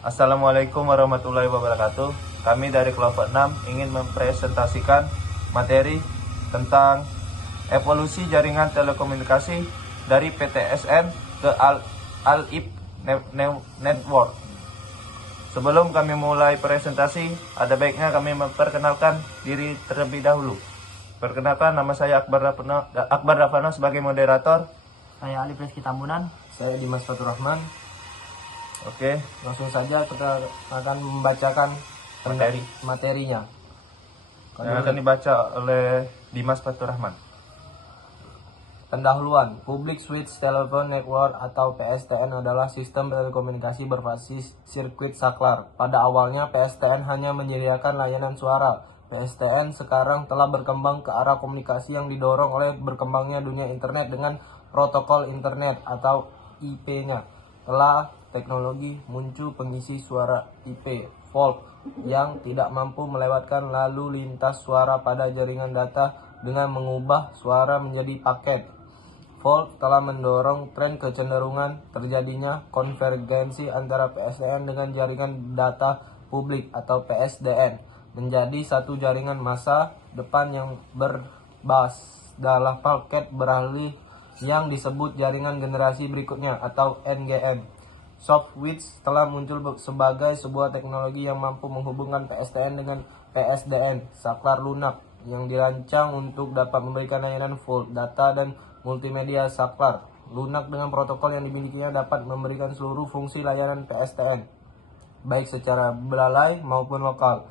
Assalamualaikum warahmatullahi wabarakatuh. Kami dari kelompok 6 ingin mempresentasikan materi tentang evolusi jaringan telekomunikasi dari PTSN ke Al-IP Network. Sebelum kami mulai presentasi, ada baiknya kami memperkenalkan diri terlebih dahulu. Perkenalkan, nama saya Akbar Ravano sebagai moderator. Saya Ali Preski Tambunan. Saya Dimas Fatur Rahman. Oke, Langsung saja kita akan membacakan materinya. yang akan dibaca oleh Dimas Fatur Rahman. Pendahuluan, Public Switch Telephone Network atau PSTN adalah sistem telekomunikasi berbasis sirkuit saklar. Pada awalnya PSTN hanya menyediakan layanan suara. PSTN sekarang telah berkembang ke arah komunikasi yang didorong oleh berkembangnya dunia internet dengan protokol internet atau IP-nya. Telah teknologi muncul pengisi suara IP, VoLTE, yang tidak mampu melewatkan lalu lintas suara pada jaringan data dengan mengubah suara menjadi paket. VoLTE telah mendorong tren kecenderungan terjadinya konvergensi antara PSTN dengan jaringan data publik atau PSDN menjadi satu jaringan masa depan yang berbasis dalam paket beralih yang disebut jaringan generasi berikutnya atau NGN. Softwitch telah muncul sebagai sebuah teknologi yang mampu menghubungkan PSTN dengan PSDN, saklar lunak, yang dirancang untuk dapat memberikan layanan full data dan multimedia. Saklar lunak dengan protokol yang dimilikinya dapat memberikan seluruh fungsi layanan PSTN, baik secara belalai maupun lokal.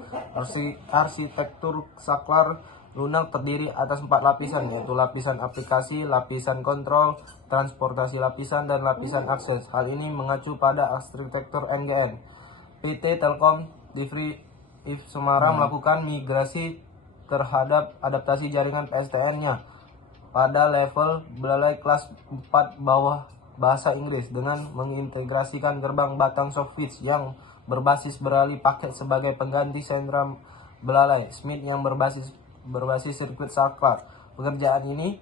Arsitektur saklar lunak terdiri atas 4 lapisan, yaitu lapisan aplikasi, lapisan kontrol, transportasi lapisan, dan lapisan akses. Hal ini mengacu pada arsitektur NGN. PT Telkom Divri Semarang melakukan migrasi terhadap adaptasi jaringan PSTN-nya pada level belalai kelas 4 bawah bahasa Inggris dengan mengintegrasikan gerbang batang Softwitch yang berbasis beralih paket sebagai pengganti sentra belalai Smith yang berbasis sirkuit saklar. Pekerjaan ini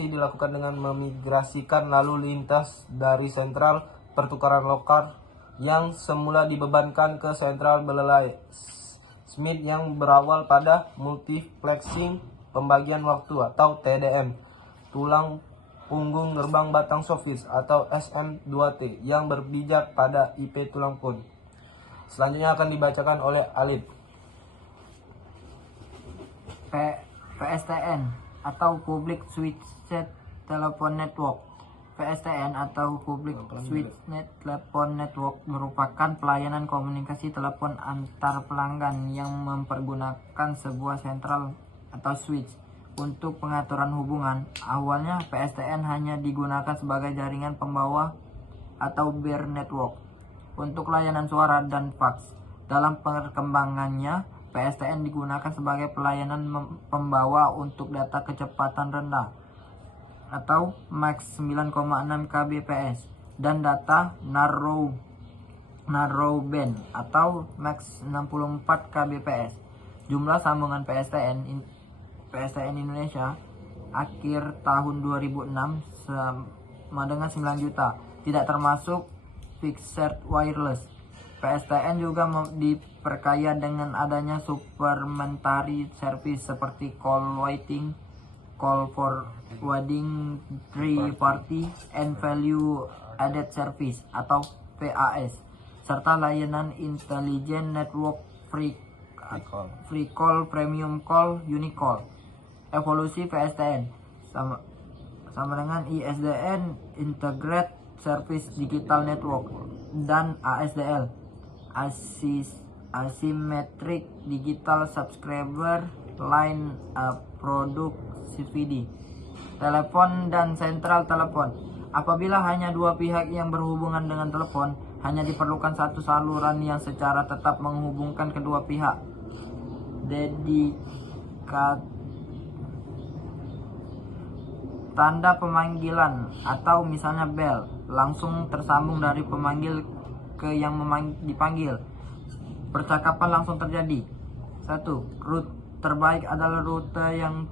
dilakukan dengan memigrasikan lalu lintas dari sentral pertukaran lokal yang semula dibebankan ke sentral belalai Smith yang berawal pada multiplexing pembagian waktu atau TDM, tulang punggung gerbang batang Softwitch atau SM2T yang berpijak pada IP tulang pun. Selanjutnya akan dibacakan oleh Alif. PSTN atau Public Switched Telephone Network. PSTN atau Public Switched Telephone Network merupakan pelayanan komunikasi telepon antar pelanggan yang mempergunakan sebuah sentral atau switch untuk pengaturan hubungan. Awalnya PSTN hanya digunakan sebagai jaringan pembawa atau bare network untuk layanan suara dan fax. Dalam perkembangannya, PSTN digunakan sebagai pelayanan pembawa untuk data kecepatan rendah atau max 9,6 kbps dan data narrowband atau max 64 kbps. Jumlah sambungan PSTN Indonesia akhir tahun 2006 sama dengan 9 juta, tidak termasuk fixed wireless. PSTN juga diperkaya dengan adanya supplementary service seperti call waiting, call forwarding, three party and value added service atau VAS, serta layanan intelligent network free call, premium call, unicall. Evolusi PSTN sama dengan ISDN, Integrated Service Digital Network, dan ASDL, Asymmetric Digital Subscriber Line Product CVD. Telepon dan sentral telepon. Apabila hanya dua pihak yang berhubungan dengan telepon, hanya diperlukan satu saluran yang secara tetap menghubungkan kedua pihak. Tanda pemanggilan atau misalnya bell langsung tersambung dari pemanggil ke yang dipanggil. Percakapan langsung terjadi. 1. Rute terbaik adalah rute yang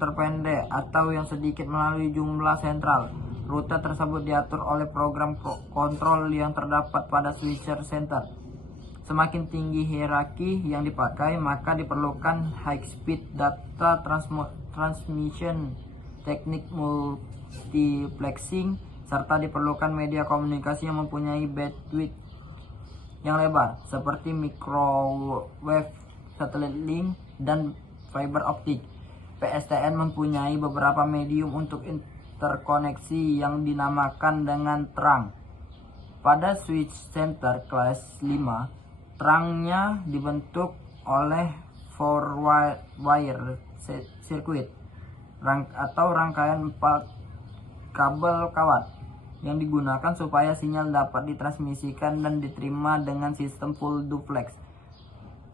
terpendek atau yang sedikit melalui jumlah sentral. Rute tersebut diatur oleh program kontrol yang terdapat pada switcher center. Semakin tinggi hierarki yang dipakai, maka diperlukan high speed data transmission, teknik multiplexing, serta diperlukan media komunikasi yang mempunyai bandwidth yang lebar, seperti microwave, satellite link, dan fiber optik. PSTN mempunyai beberapa medium untuk interkoneksi yang dinamakan dengan terang. Pada switch center kelas 5, terangnya dibentuk oleh four wire circuit atau rangkaian 4 kabel kawat yang digunakan supaya sinyal dapat ditransmisikan dan diterima dengan sistem full duplex.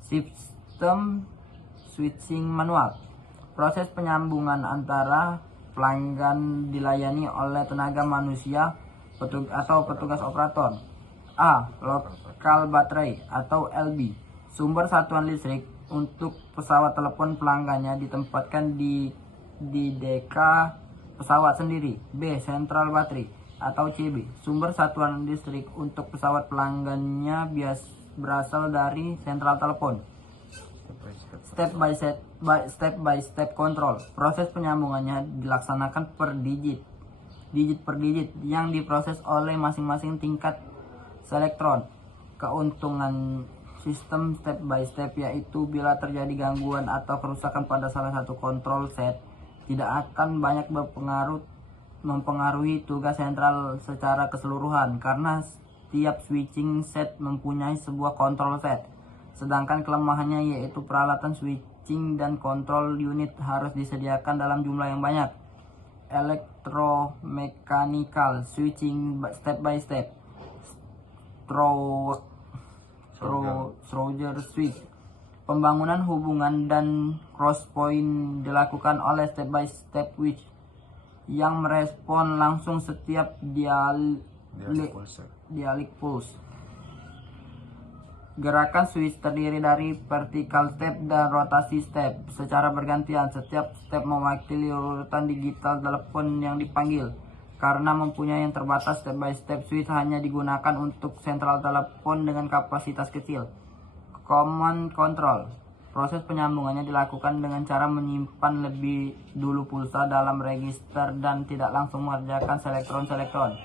Sistem switching manual. Proses penyambungan antara pelanggan dilayani oleh tenaga manusia atau petugas operator. A. Lokal baterai atau LB. Sumber satuan listrik untuk pesawat telepon pelanggannya ditempatkan di DK pesawat sendiri. B. Central battery atau CB. Sumber satuan listrik untuk pesawat pelanggannya berasal dari sentral telepon. Step by step control. Proses penyambungannya dilaksanakan per digit per digit yang diproses oleh masing-masing tingkat selektron. Keuntungan sistem step by step yaitu bila terjadi gangguan atau kerusakan pada salah satu kontrol set, tidak akan banyak mempengaruhi tugas sentral secara keseluruhan karena setiap switching set mempunyai sebuah kontrol set. Sedangkan kelemahannya yaitu peralatan switching dan kontrol unit harus disediakan dalam jumlah yang banyak. Electromechanical switching step by step. Schroeder switch. Pembangunan hubungan dan cross point dilakukan oleh step by step switch yang merespon langsung setiap dialik pulse. Gerakan switch terdiri dari vertical step dan rotasi step secara bergantian. Setiap step mewakili urutan digital telepon yang dipanggil. Karena mempunyai yang terbatas, step by step switch hanya digunakan untuk sentral telepon dengan kapasitas kecil. Command control. Proses penyambungannya dilakukan dengan cara menyimpan lebih dulu pulsa dalam register dan tidak langsung mengerjakan selektron-selektron.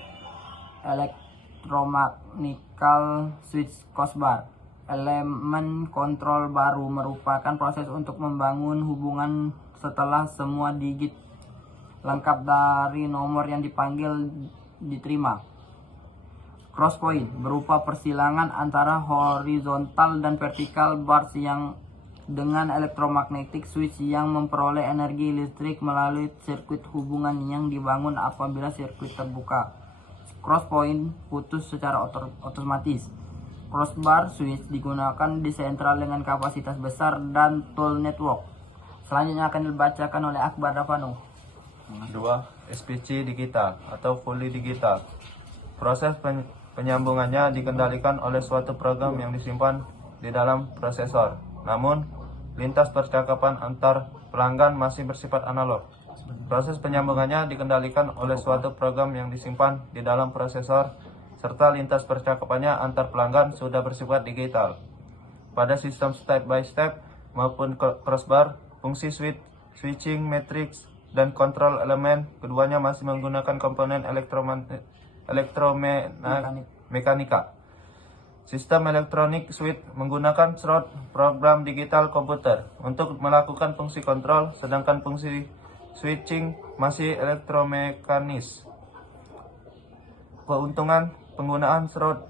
Electromechanical switch crossbar. Elemen kontrol baru merupakan proses untuk membangun hubungan setelah semua digit lengkap dari nomor yang dipanggil diterima. Crosspoint berupa persilangan antara horizontal dan vertikal bars yang dengan electromagnetic switch yang memperoleh energi listrik melalui sirkuit hubungan yang dibangun apabila sirkuit terbuka. Crosspoint putus secara otomatis. Crossbar switch digunakan di sentral dengan kapasitas besar dan tool network. Selanjutnya akan dibacakan oleh Akbar Davano. 2. SPC digital atau fully digital. Proses penyambungannya dikendalikan oleh suatu program yang disimpan di dalam prosesor. Namun, lintas percakapan antar pelanggan masih bersifat analog. Proses penyambungannya dikendalikan oleh suatu program yang disimpan di dalam prosesor, serta lintas percakapannya antar pelanggan sudah bersifat digital. Pada sistem step by step maupun crossbar, fungsi switching matrix dan kontrol elemen keduanya masih menggunakan komponen elektromekanika. Sistem elektronik switch menggunakan slot program digital komputer untuk melakukan fungsi kontrol, sedangkan fungsi switching masih elektromekanis. Keuntungan penggunaan slot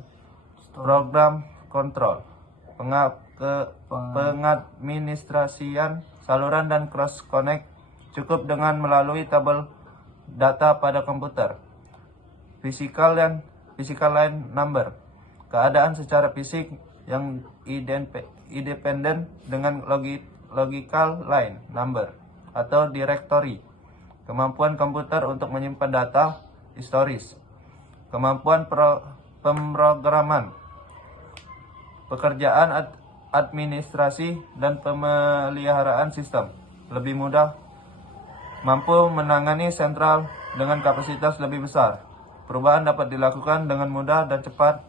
program kontrol, pengadministrasian saluran dan cross connect cukup dengan melalui tabel data pada komputer. Physical line number, keadaan secara fisik yang independen dengan logical line number atau directory. Kemampuan komputer untuk menyimpan data historis. Kemampuan pemrograman, pekerjaan administrasi dan pemeliharaan sistem lebih mudah, mampu menangani sentral dengan kapasitas lebih besar. Perubahan dapat dilakukan dengan mudah dan cepat.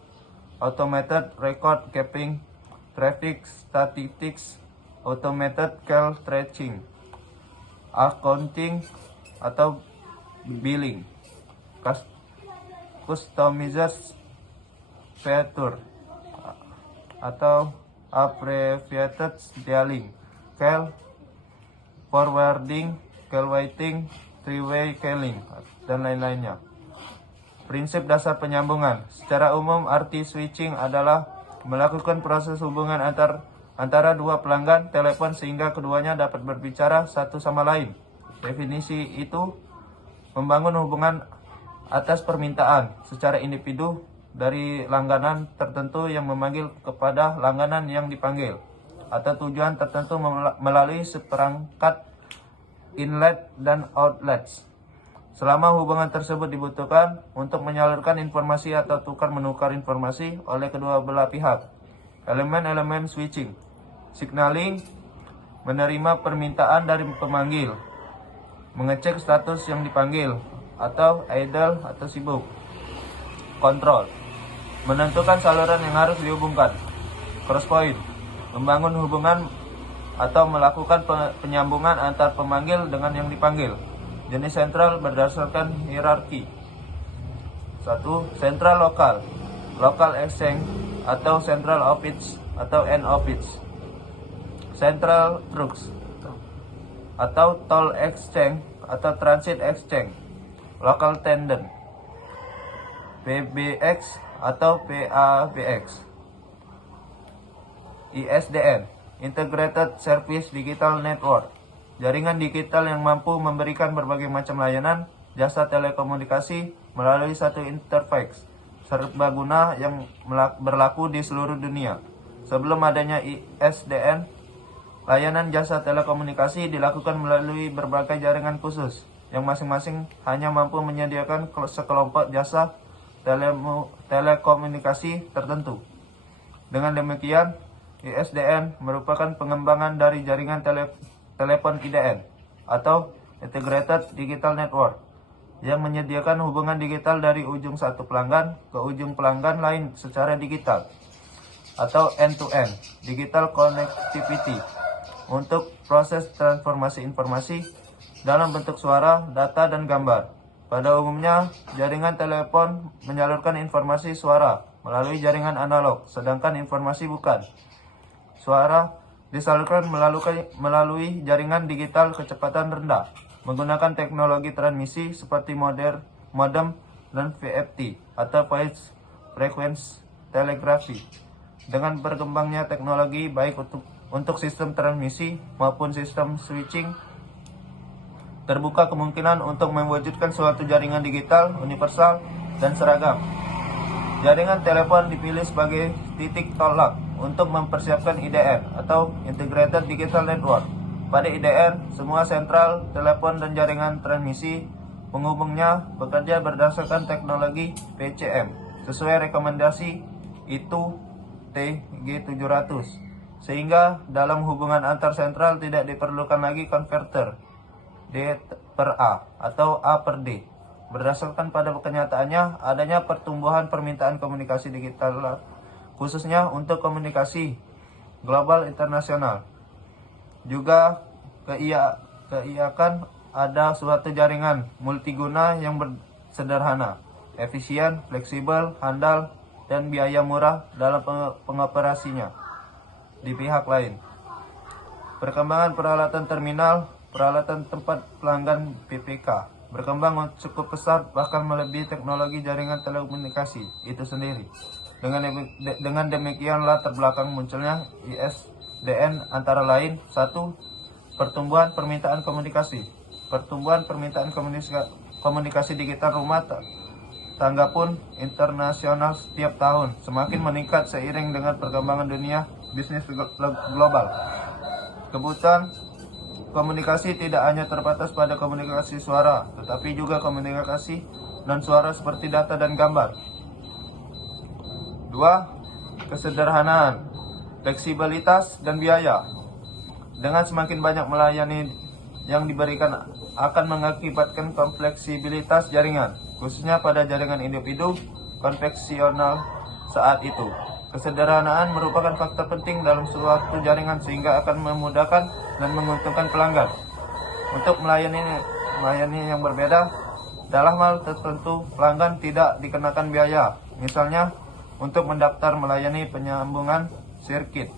Automated record keeping, traffic statistics, automated call tracing, accounting atau billing, customized feature atau abbreviated dialing, call forwarding, call waiting, three-way calling, dan lain-lainnya. Prinsip dasar penyambungan. Secara umum, arti switching adalah melakukan proses hubungan antara dua pelanggan telepon sehingga keduanya dapat berbicara satu sama lain. Definisi itu membangun hubungan atas permintaan secara individu dari langganan tertentu yang memanggil kepada langganan yang dipanggil, atau tujuan tertentu melalui seperangkat inlet dan outlets. Selama hubungan tersebut dibutuhkan untuk menyalurkan informasi atau tukar-menukar informasi oleh kedua belah pihak. Elemen-elemen switching. Signaling, menerima permintaan dari pemanggil, mengecek status yang dipanggil, atau idle atau sibuk. Kontrol, menentukan saluran yang harus dihubungkan. Crosspoint, membangun hubungan atau melakukan penyambungan antar pemanggil dengan yang dipanggil. Jenis sentral berdasarkan hierarki. 1. Sentral lokal, local exchange atau central office atau end office. Central trucks atau toll exchange atau transit exchange. Local tender, PBX atau PABX. ISDN, Integrated Service Digital Network, jaringan digital yang mampu memberikan berbagai macam layanan jasa telekomunikasi melalui satu interface serbaguna yang berlaku di seluruh dunia. Sebelum adanya ISDN, layanan jasa telekomunikasi dilakukan melalui berbagai jaringan khusus yang masing-masing hanya mampu menyediakan sekelompok jasa telekomunikasi tertentu. Dengan demikian, ISDN merupakan pengembangan dari jaringan telepon IDN atau Integrated Digital Network yang menyediakan hubungan digital dari ujung satu pelanggan ke ujung pelanggan lain secara digital atau end-to-end digital connectivity untuk proses transformasi informasi dalam bentuk suara, data, dan gambar. Pada umumnya, jaringan telepon menyalurkan informasi suara melalui jaringan analog, sedangkan informasi bukan. Suara disalurkan melalui jaringan digital kecepatan rendah menggunakan teknologi transmisi seperti modem dan VFT atau Voice Frequency Telegraphy. Dengan berkembangnya teknologi baik untuk sistem transmisi maupun sistem switching, terbuka kemungkinan untuk mewujudkan suatu jaringan digital universal dan seragam. Jaringan telepon dipilih sebagai titik tolak untuk mempersiapkan IDN atau Integrated Digital Network. Pada IDN, semua sentral, telepon, dan jaringan transmisi penghubungnya bekerja berdasarkan teknologi PCM sesuai rekomendasi ITU TG700, sehingga dalam hubungan antar sentral tidak diperlukan lagi konverter D per A atau A per D. Berdasarkan pada kenyataannya adanya pertumbuhan permintaan komunikasi digital khususnya untuk komunikasi global internasional. Juga keiakan ada suatu jaringan multiguna yang sederhana, efisien, fleksibel, handal, dan biaya murah dalam pengoperasinya. Di pihak lain, perkembangan peralatan terminal, peralatan tempat pelanggan PPK berkembang cukup pesat, bahkan melebihi teknologi jaringan telekomunikasi itu sendiri. Dengan demikian latar belakang munculnya ISDN antara lain: 1. Pertumbuhan permintaan komunikasi. Pertumbuhan permintaan komunikasi digital rumah tangga pun internasional setiap tahun semakin meningkat seiring dengan perkembangan dunia bisnis global. Kebutuhan komunikasi tidak hanya terbatas pada komunikasi suara, tetapi juga komunikasi non-suara seperti data dan gambar. 2. Kesederhanaan, fleksibilitas, dan biaya. Dengan semakin banyak melayani yang diberikan akan mengakibatkan kompleksibilitas jaringan, khususnya pada jaringan individu konvensional saat itu. Kesederhanaan merupakan faktor penting dalam suatu jaringan sehingga akan memudahkan dan menguntungkan pelanggan. Untuk melayani yang berbeda, dalam hal tertentu pelanggan tidak dikenakan biaya. Misalnya, untuk mendaftar melayani penyambungan sirkuit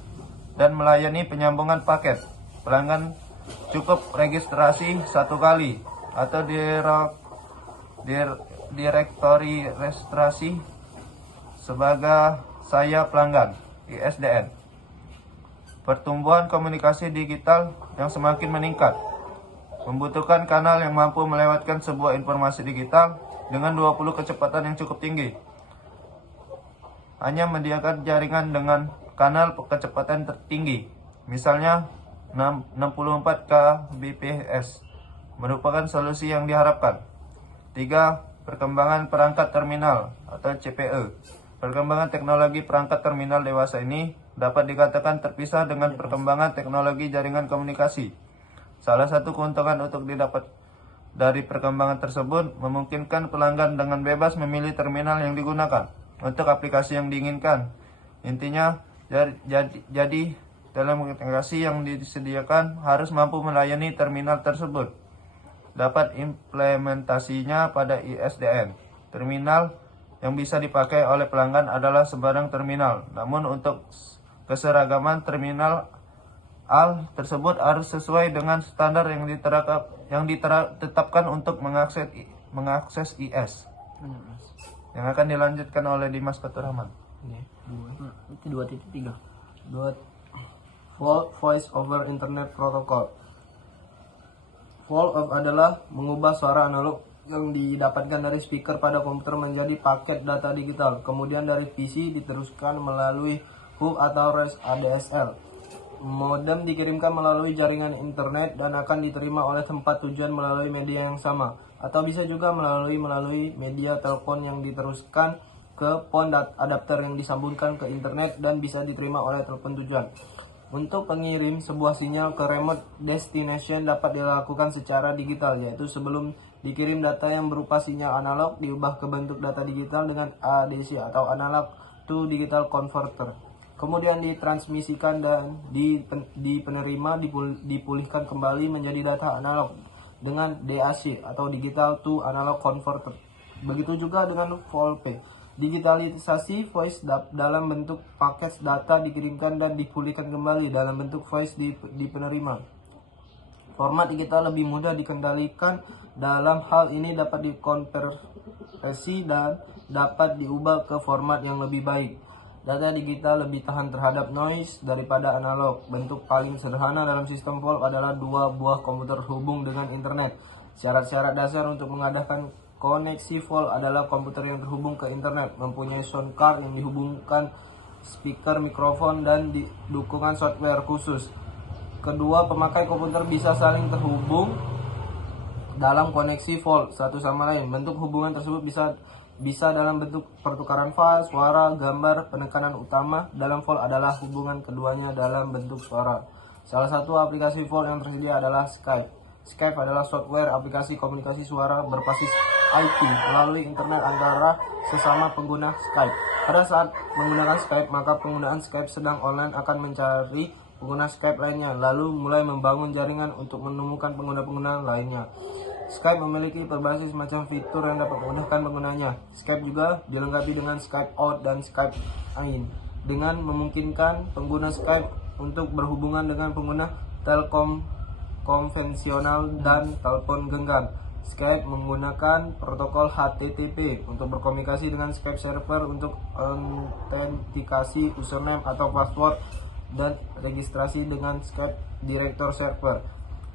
dan melayani penyambungan paket, pelanggan cukup registrasi satu kali atau direktori registrasi sebagai saya pelanggan ISDN. Pertumbuhan komunikasi digital yang semakin meningkat membutuhkan kanal yang mampu melewatkan sebuah informasi digital dengan 20 kecepatan yang cukup tinggi. Hanya menyediakan jaringan dengan kanal kecepatan tertinggi, misalnya 64 Kbps, merupakan solusi yang diharapkan. 3. Perkembangan perangkat terminal atau CPE. Perkembangan teknologi perangkat terminal dewasa ini dapat dikatakan terpisah dengan perkembangan teknologi jaringan komunikasi. Salah satu keuntungan untuk didapat dari perkembangan tersebut memungkinkan pelanggan dengan bebas memilih terminal yang digunakan untuk aplikasi yang diinginkan. Intinya, jadi telekomunikasi yang disediakan harus mampu melayani terminal tersebut. Dapat implementasinya pada ISDN. Terminal yang bisa dipakai oleh pelanggan adalah sembarang terminal. Namun untuk keseragaman terminal tersebut harus sesuai dengan standar yang ditetapkan untuk mengakses IS. Yang akan dilanjutkan oleh Dimas Faturrahman. Itu 2.3. Voice over Internet Protocol. VoIP adalah mengubah suara analog yang didapatkan dari speaker pada komputer menjadi paket data digital. Kemudian dari PC diteruskan melalui hub atau ADSL. Modem dikirimkan melalui jaringan internet dan akan diterima oleh tempat tujuan melalui media yang sama, atau bisa juga melalui media telepon yang diteruskan ke pon adapter yang disambungkan ke internet dan bisa diterima oleh telepon tujuan. Untuk pengirim sebuah sinyal ke remote destination dapat dilakukan secara digital, yaitu sebelum dikirim data yang berupa sinyal analog diubah ke bentuk data digital dengan ADC atau analog to digital converter. Kemudian ditransmisikan dan di penerima dipulihkan kembali menjadi data analog dengan DAC atau digital to analog converter. Begitu juga dengan VoIP. Digitalisasi voice dalam bentuk paket data dikirimkan dan dipulihkan kembali dalam bentuk voice di penerima. Format digital lebih mudah dikendalikan. Dalam hal ini dapat dikonversi dan dapat diubah ke format yang lebih baik. Data digital lebih tahan terhadap noise daripada analog. Bentuk paling sederhana dalam sistem VoIP adalah dua buah komputer terhubung dengan internet. Syarat-syarat dasar untuk mengadakan koneksi VoIP adalah komputer yang terhubung ke internet, mempunyai sound card yang dihubungkan speaker, mikrofon, dan dukungan software khusus. Kedua pemakai komputer bisa saling terhubung dalam koneksi VoIP satu sama lain. Bentuk hubungan tersebut bisa dalam bentuk pertukaran file, suara, gambar. Penekanan utama dalam VoIP adalah hubungan keduanya dalam bentuk suara. Salah satu aplikasi VoIP yang tersedia adalah Skype. Skype adalah software aplikasi komunikasi suara berbasis IP melalui internet antara sesama pengguna Skype. Pada saat menggunakan Skype, maka penggunaan Skype sedang online akan mencari pengguna Skype lainnya, lalu mulai membangun jaringan untuk menemukan pengguna-pengguna lainnya. Skype memiliki berbagai macam fitur yang dapat memudahkan penggunanya. Skype juga dilengkapi dengan Skype Out dan Skype In, dengan memungkinkan pengguna Skype untuk berhubungan dengan pengguna telkom konvensional dan telepon genggam. Skype menggunakan protokol HTTP untuk berkomunikasi dengan Skype server untuk autentikasi username atau password dan registrasi dengan Skype Director Server.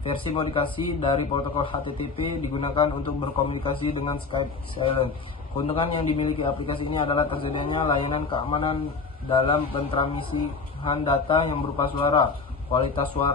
Versi modifikasi dari protokol HTTP digunakan untuk berkomunikasi dengan Skype Silent. Keuntungan yang dimiliki aplikasi ini adalah tersedianya layanan keamanan dalam pentransmisian data yang berupa suara, kualitas suara